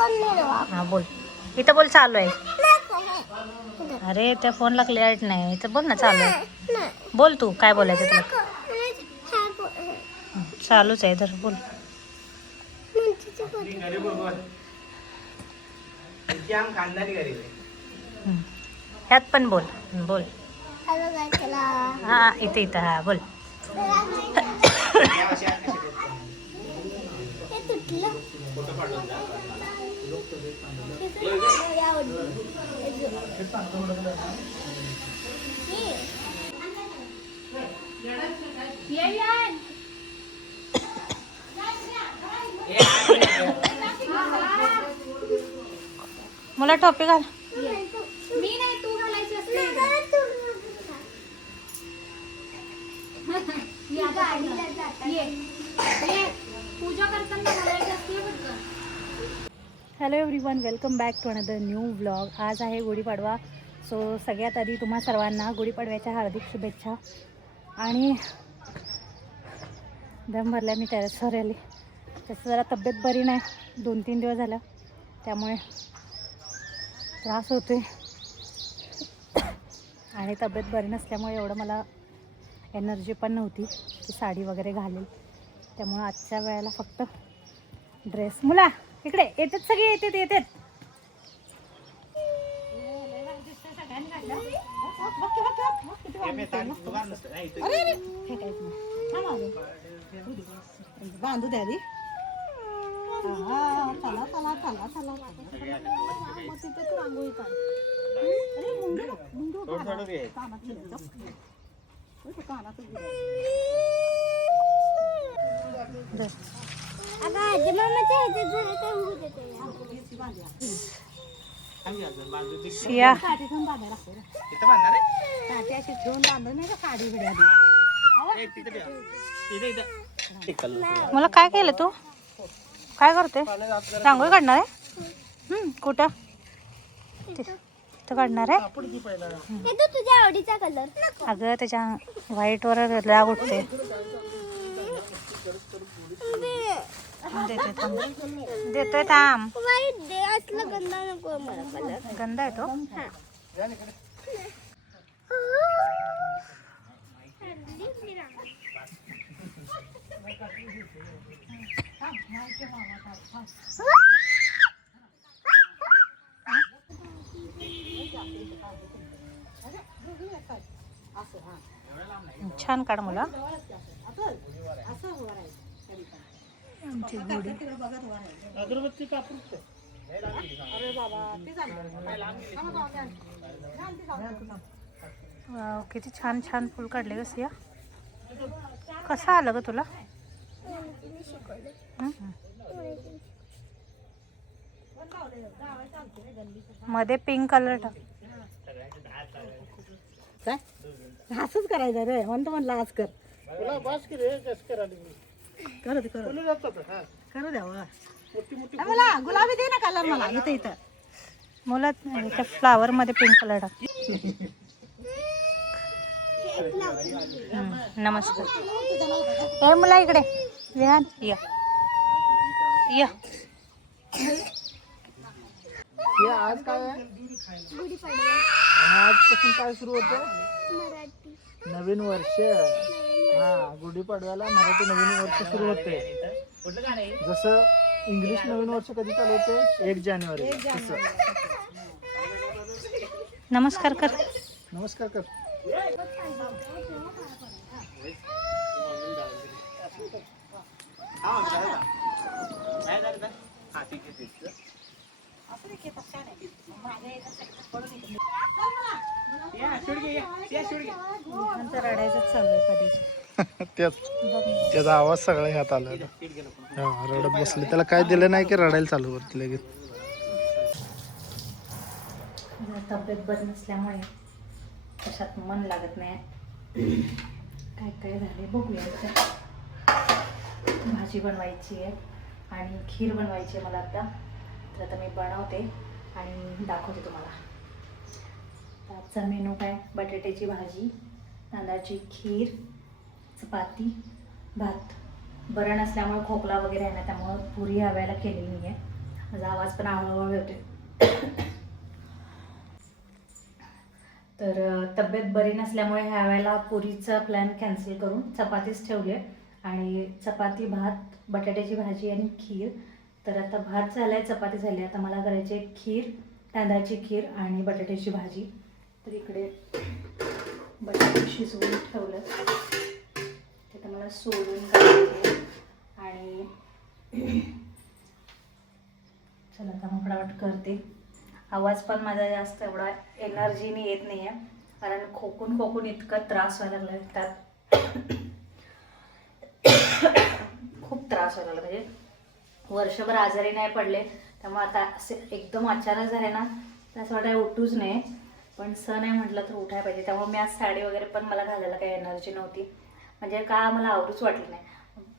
हा बोल, इथं बोल, चालू आहे. अरे त्या फोनला क्लिअरिटी नाही, इथं बोल ना, चालू आहे. बोल तू काय बोलायचं तुला. चालूच आहे, तर बोल. ह्यात पण बोल, बोल. हा इथे इथं, हा बोल. मला टॉपिक घाल. मी नाही, तू घालायची असते. पूजा करताना घालायची असते. Hello everyone, welcome back to another new vlog. आज आहे गुढीपाडवा. सो सगळ्यात आधी तुम्हा सर्वांना गुढीपाडव्याच्या हार्दिक शुभेच्छा. आणि दम भरल्या, मी टेरेसवर आले. तसं जरा तब्येत बरी नाही, 2-3 दिवस झालं, त्यामुळे त्रास होते. आणि तब्येत बरी नसल्यामुळे एवढं मला एनर्जी पण नव्हती की साडी वगैरे घालेल. त्यामुळे आजच्या वेळेला फक्त ड्रेस. मुला इकडे येतात, सगळे येतात. बांधू द्या आधी. चला चला चला चला. मग तिथे तू रांगोळी काढ. सिया मला काय केलं तू? काय करते? रांगोळी काढणार आहे? कुठं? तिथं काढणार आहे? तुझ्या आवडीचा कलर. अगं त्याच्या व्हाईटवर राग उठते. देतोय थांब. असलं गंदा नको मला कलर. गंदा आहे तो. छान काढ मुला. आमची गुढी. वाव, किती छान छान फुल काढले ग सिया. कसं आलं ग तुला? मध्ये पिंक कलर टाक. काय असंच करायचं रे, म्हणतो म्हणलं आज कर. करू द्या मला गुलाबी दे ना कलर. मला इथं इथं मुला त्या फ्लावर मध्ये पिंक कलर टाक. नमस्कार. हे मुला इकडे विहान या या. आज काय आहे? आणि आजपासून काय सुरू होतं? नवीन वर्ष. हा, गुढीपाडव्याला मराठी नवीन वर्ष सुरू होते. जसं इंग्लिश नवीन वर्ष कधी चालू होते? 1 जानेवारी. नमस्कार कर. नमस्कार कर. रडायचं चालू आहे कधीच. त्याचा आवाज सगळा ह्यात आला. रडत बसले, त्याला काय दिलं नाही की रडायला चालू करते लगेच. तब्येत बरी नसल्यामुळे कशात मन लागत नाही. काय काय झाले बघूया. भाजी बनवायची आहे आणि खीर बनवायची आहे मला आता. तर आता मी बनवते आणि दाखवते तुम्हाला. आजचा मेनू काय? बटाट्याची भाजी, तांदळाची खीर, चपाती, भात. बरं नसल्यामुळे खोकला वगैरे आहे ना, त्यामुळं पुरी हव्याला केलेली आहे. माझा आवाज पण हळूहळू होते. तर तब्येत बरी नसल्यामुळे ह्या वेळेला पुरीचा प्लॅन कॅन्सल करून चपातीच ठेवली आहे. आणि चपाती, भात, बटाट्याची भाजी आणि खीर. तर आता भात झाला आहे, चपाती झाली, आता मला करायची आहे खीर, तांदळाची खीर आणि बटाट्याची भाजी. तर इकडे बटाटे शिजवून ठेवलं, ते तर मला सोडून करायचे. आणि चला आता मग फटाफट करते. आवाज पण माझा जास्त एवढा एनर्जीने येत नाही आहे, कारण खोकून खोकून इतकं त्रास व्हायला लागला. त्यात खूप त्रास व्हायला लागला, म्हणजे वर्षभर आजारी नाही पडले, त्यामुळे आता असे एकदम अचानक झाले ना, तर असं वाटायला उठूच नाही. पण सण आहे म्हटलं तर उठायला पाहिजे. त्यामुळे मी आज साडी वगैरे पण मला घालायला काही एनर्जी नव्हती, म्हणजे का मला आवडूच वाटलं नाही.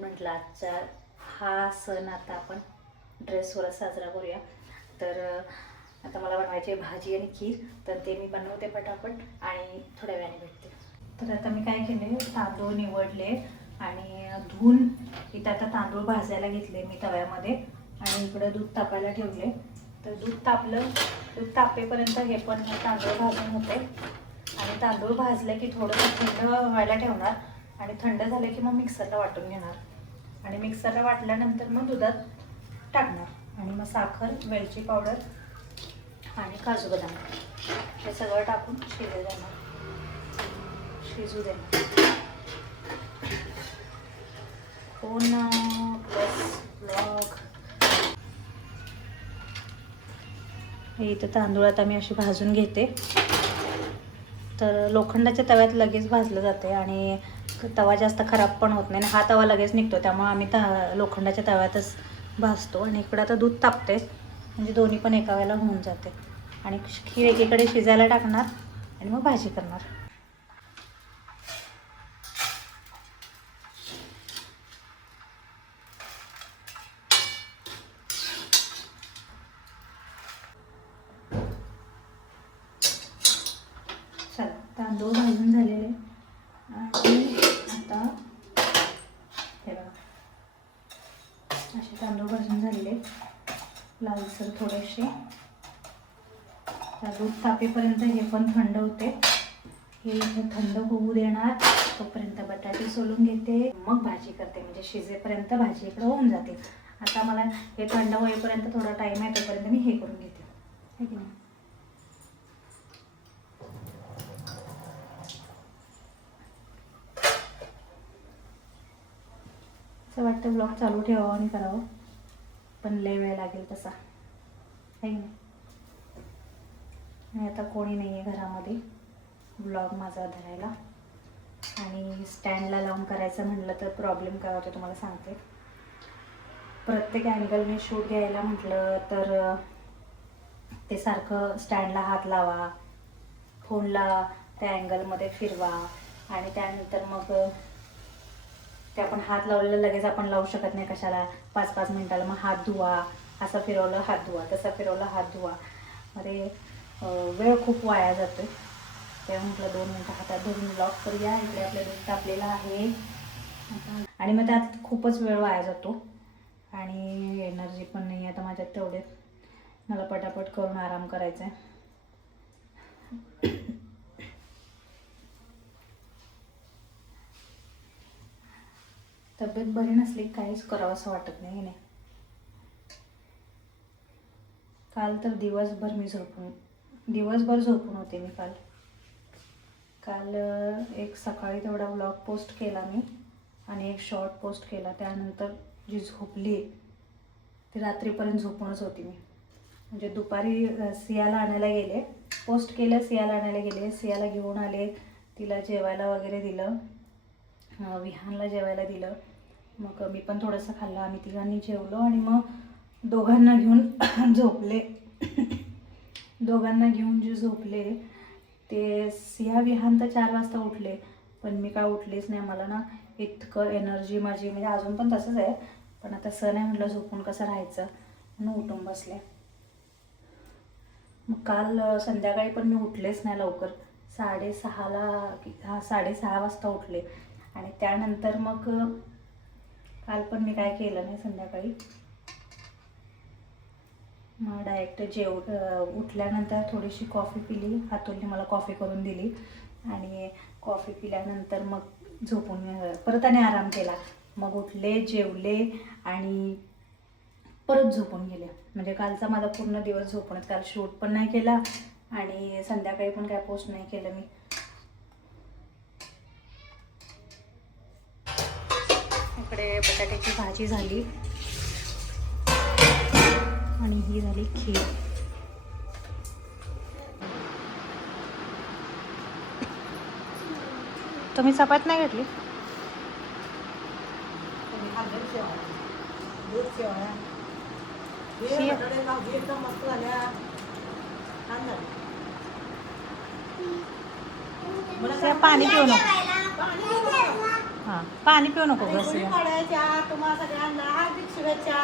म्हटलं आजचा हा सण आता आपण ड्रेसवरच साजरा करूया. तर आता मला बनवायची भाजी आणि खीर, तर ते मी बनवते पटापट आणि थोड्या वेळाने भेटते. तर आता मी काय केले, तांदूळ निवडले आणि धुवून इथं आता तांदूळ भाजायला घेतले मी तव्यामध्ये, आणि इकडं दूध तापायला ठेवले. तर दूध तापलं, दूध तापेपर्यंत हे पण तांदूळ भाजून होते. आणि तांदूळ भाजले की थोडंसं थंड व्हायला ठेवणार, आणि थंड झाले की मग मिक्सरला वाटून घेणार. आणि मिक्सरला वाटल्यानंतर मग दुधात टाकणार, आणि मग साखर, वेलची पावडर आणि काजू बदाम हे सगळं टाकून शिजू देणार. Phone plus blog. हे इथं तांदूळ आता मी अशी भाजून घेते. तर लोखंडाच्या तव्यात लगेच भाजलं जाते आणि तवा जास्त खराब पण होत नाही, हा तवा लगेच निघतो, त्यामुळे आम्ही लोखंडाच्या तव्यातच भाजतो. आणि इकडं आता दूध तापते, म्हणजे दोन्ही पण एका वेळेला होऊन जाते. आणि खीर एकीकडे शिजायला टाकणार आणि मग भाजी करणार. चला, तांदूळ भाजून झालेले आणि आता हे बघा असे तांदूळ भाजून झालेले लालसर थोडेसे. दूध तापेपर्यंत हे पण थंड होते, हे थंड होऊ देणार. तोपर्यंत बटाटे सोलून घेते, मग भाजी करते, म्हणजे शिजेपर्यंत भाजी इकडं होऊन जाते. आता मला हे थंड होईपर्यंत थोडा टाईम आहे, तोपर्यंत मी हे करून घेते, है की नाही. असं वाटतं ब्लॉग चालू ठेवावं आणि करावं, पण लय वेळ लागेल तसा, है की नाही. आणि आता कोणी नाही आहे घरामध्ये ब्लॉग माझा धरायला. आणि स्टँडला लावून करायचं म्हटलं तर प्रॉब्लेम काय होतो तुम्हाला सांगते. प्रत्येक अँगलने शूट घ्यायला म्हटलं तर ते सारखं स्टँडला हात लावा, फोनला त्या अँगलमध्ये फिरवा, आणि त्यानंतर मग ते आपण हात लावलेलं लगेच आपण लावू शकत नाही कशाला, 5-5 मिनिटाला मग हात धुवा, असं फिरवलं हात धुवा, तसं फिरवलं हात धुवा, मध्ये वेळ खूप वाया जातो. तेव्हा म्हटलं 2 मिनटं हातात धरून ब्लॉग करूया. इकडे आपलं दूध तापलेलं आहे, आणि मग त्यात खूपच वेळ वाया जातो आणि एनर्जी पण नाही आता माझ्यात तेवढे. मला पटापट करून आराम करायचा आहे. तब्येत बरी नसली काहीच करावं असं वाटत नाही. काल तर दिवसभर झोपून होते मी. काल एक सकाळी तेवढा व्लॉग पोस्ट केला मी, आणि एक शॉर्ट पोस्ट केला. त्यानंतर जी झोपली ती रात्रीपर्यंत झोपूनच होती मी. म्हणजे दुपारी सियाला आणायला गेले, पोस्ट केलं, सियाला आणायला गेले, सियाला घेऊन आले, तिला जेवायला वगैरे दिलं, विहानला जेवायला दिलं, मग मी पण थोडंसं खाल्लं, आम्ही तिघांनी जेवलो, आणि मग दोघांना घेऊन झोपले. दोघांना घेऊन जे झोपले ते सिया विहान तर 4 वाजता उठले, पण मी काय उठलेच नाही. मला ना इतकं एनर्जी माझी, म्हणजे अजून पण तसंच आहे, पण आता सण आहे म्हटलं झोपून कसं राहायचं म्हणून उठून बसले. मग काल संध्याकाळी पण मी उठलेच नाही लवकर, 6:30 वाजता उठले. आणि त्यानंतर मग काल पण मी काय केलं नाही संध्याकाळी, मग डायरेक्ट उठल्यानंतर थोडीशी कॉफी पिली. अतुलने मला कॉफी करून दिली आणि कॉफी पिल्यानंतर मग झोपून परत आणि आराम केला. मग उठले, जेवले आणि परत झोपून गेले. म्हणजे कालचा माझा पूर्ण दिवस झोपूनच. काल शूट पण नाही केला आणि संध्याकाळी पण काय पोस्ट नाही केलं मी. इकडे बटाट्याची भाजी झाली आणि ही झाली खीर. तुम्ही चपात नाही घेतली? पाणी पिऊ नको. हां, पाणी पिऊ नको. तुम्हाला सगळ्यांना हार्दिक शुभेच्छा.